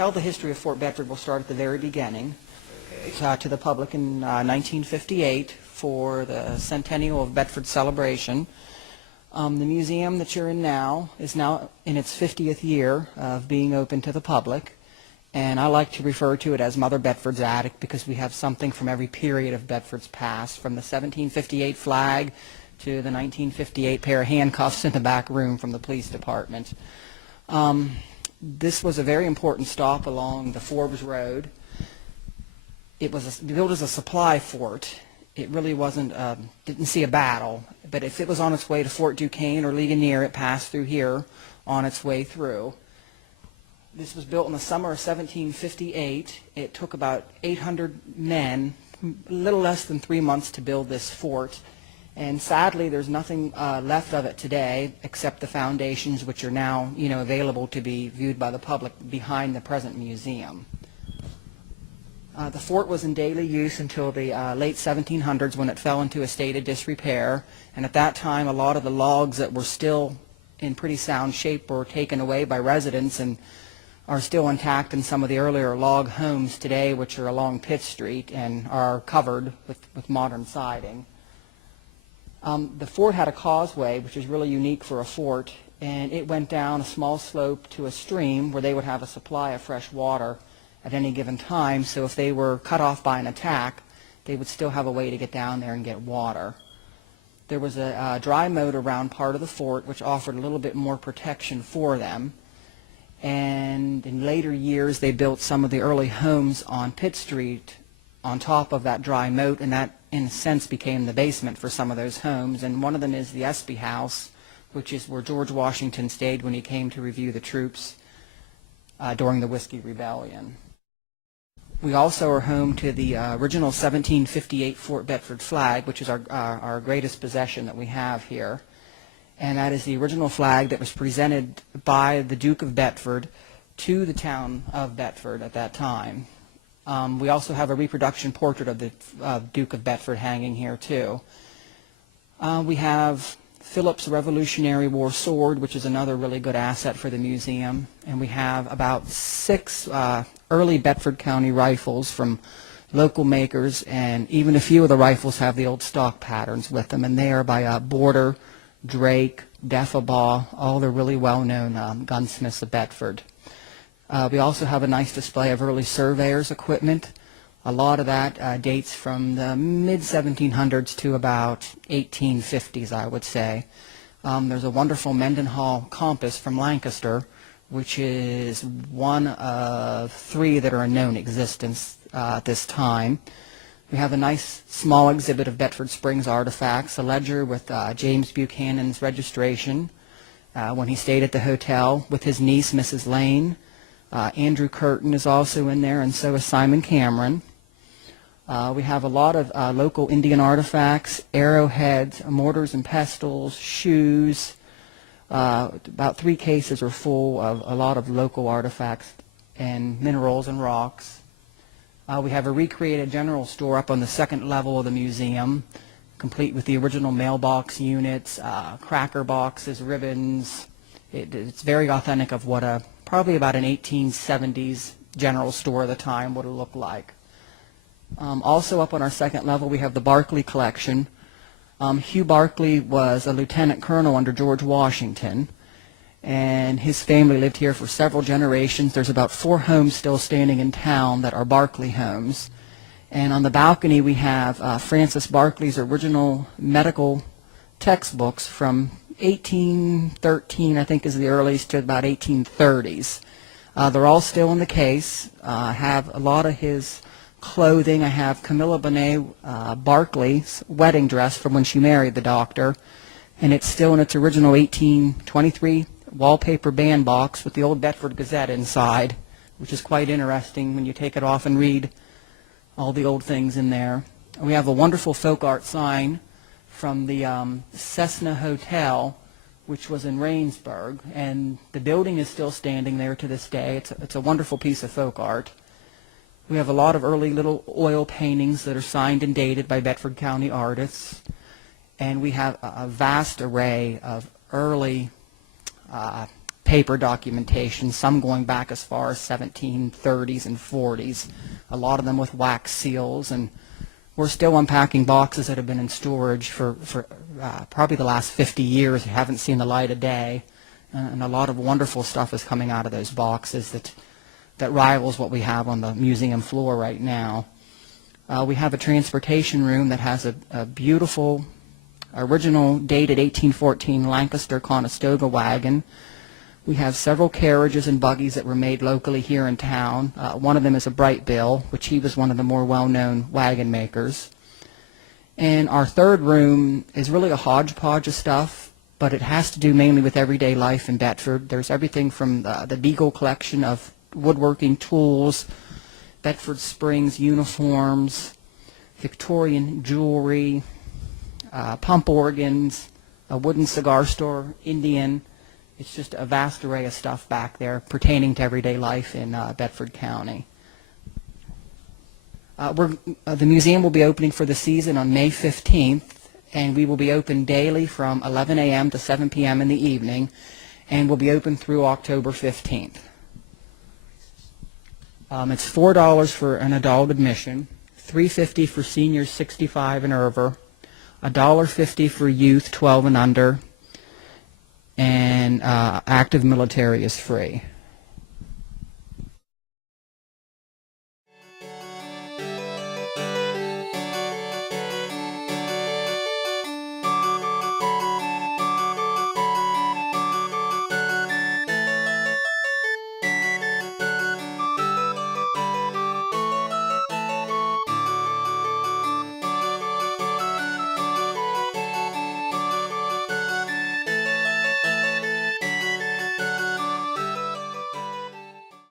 tell the history of Fort Bedford, we'll start at the very beginning. To the public in 1958 for the centennial of Bedford celebration. The museum that you're in now is now in its 50th year of being open to the public, and I like to refer to it as Mother Bedford's attic because we have something from every period of Bedford's past, from the 1758 flag to the 1958 pair of handcuffs in the back room from the police department. This was a very important stop along the Forbes Road. It was built as a supply fort. It really wasn't, didn't see a battle, but if it was on its way to Fort Duquesne or Ligonier, it passed through here on its way through. This was built in the summer of 1758. It took about 800 men, a little less than 3 months to build this fort, and sadly there's nothing left of it today except the foundations, which are now available to be viewed by the public behind the present museum. The fort was in daily use until the late 1700s when it fell into a state of disrepair, and at that time a lot of the logs that were still in pretty sound shape were taken away by residents and are still intact in some of the earlier log homes today, which are along Pitt Street and are covered with modern siding. The fort had a causeway, which is really unique for a fort, and it went down a small slope to a stream where they would have a supply of fresh water at any given time, so if they were cut off by an attack, they would still have a way to get down there and get water. There was a dry moat around part of the fort which offered a little bit more protection for them, and in later years they built some of the early homes on Pitt Street on top of that dry moat, and that in a sense became the basement for some of those homes, and one of them is the Espy House, which is where George Washington stayed when he came to review the troops during the Whiskey Rebellion. We also are home to the original 1758 Fort Bedford flag, which is our greatest possession that we have here. And that is the original flag that was presented by the Duke of Bedford to the town of Bedford at that time. We also have a reproduction portrait of the Duke of Bedford hanging here too. We have Philip's Revolutionary War sword, which is another really good asset for the museum, and we have about 6 early Bedford County rifles from local makers, and even a few of the rifles have the old stock patterns with them, and they are by Border, Drake, Defabaugh, all the really well-known gunsmiths of Bedford. We also have a nice display of early surveyors' equipment. A lot of that dates from the mid-1700s to about 1850s, I would say. There's a wonderful Mendenhall compass from Lancaster, which is one of 3 that are in known existence at this time. We have a nice small exhibit of Bedford Springs artifacts, a ledger with James Buchanan's registration when he stayed at the hotel with his niece, Mrs. Lane. Andrew Curtin is also in there, and so is Simon Cameron. We have a lot of local Indian artifacts, arrowheads, mortars and pestles, shoes. About 3 cases are full of a lot of local artifacts and minerals and rocks. We have a recreated general store up on the 2nd level of the museum, complete with the original mailbox units, cracker boxes, ribbons. It's very authentic of what probably about an 1870s general store of the time would have looked like. Also up on our 2nd level we have the Barclay collection. Hugh Barclay was a lieutenant colonel under George Washington, and his family lived here for several generations. There's about 4 homes still standing in town that are Barclay homes. And on the balcony we have Francis Barclay's original medical textbooks from 1813, I think is the earliest, to about 1830s. They're all still in the case. I have a lot of his clothing. I have Camilla Bonet Barclay's wedding dress from when she married the doctor, and it's still in its original 1823 wallpaper bandbox with the old Bedford Gazette inside, which is quite interesting when you take it off and read all the old things in there. We have a wonderful folk art sign from the Cessna Hotel, which was in Rainsburg, and the building is still standing there to this day. It's a wonderful piece of folk art. We have a lot of early little oil paintings that are signed and dated by Bedford County artists, and we have a vast array of early paper documentation, some going back as far as 1730s and 40s, a lot of them with wax seals, and we're still unpacking boxes that have been in storage for probably the last 50 years, haven't seen the light of day, and a lot of wonderful stuff is coming out of those boxes that rivals what we have on the museum floor right now. We have a transportation room that has a beautiful original dated 1814 Lancaster Conestoga wagon. We have several carriages and buggies that were made locally here in town. One of them is a Bright Bill, which he was one of the more well-known wagon makers. And our third room is really a hodgepodge of stuff, but it has to do mainly with everyday life in Bedford. There's everything from the Deagle collection of woodworking tools, Bedford Springs uniforms, Victorian jewelry, pump organs, a wooden cigar store, Indian. It's just a vast array of stuff back there pertaining to everyday life in Bedford County. The museum will be opening for the season on May 15th, and we will be open daily from 11 a.m. to 7 p.m. in the evening, and will be open through October 15th. It's $4 for an adult admission, $3.50 for seniors 65 and over, $1.50 for youth 12 and under, and active military is free.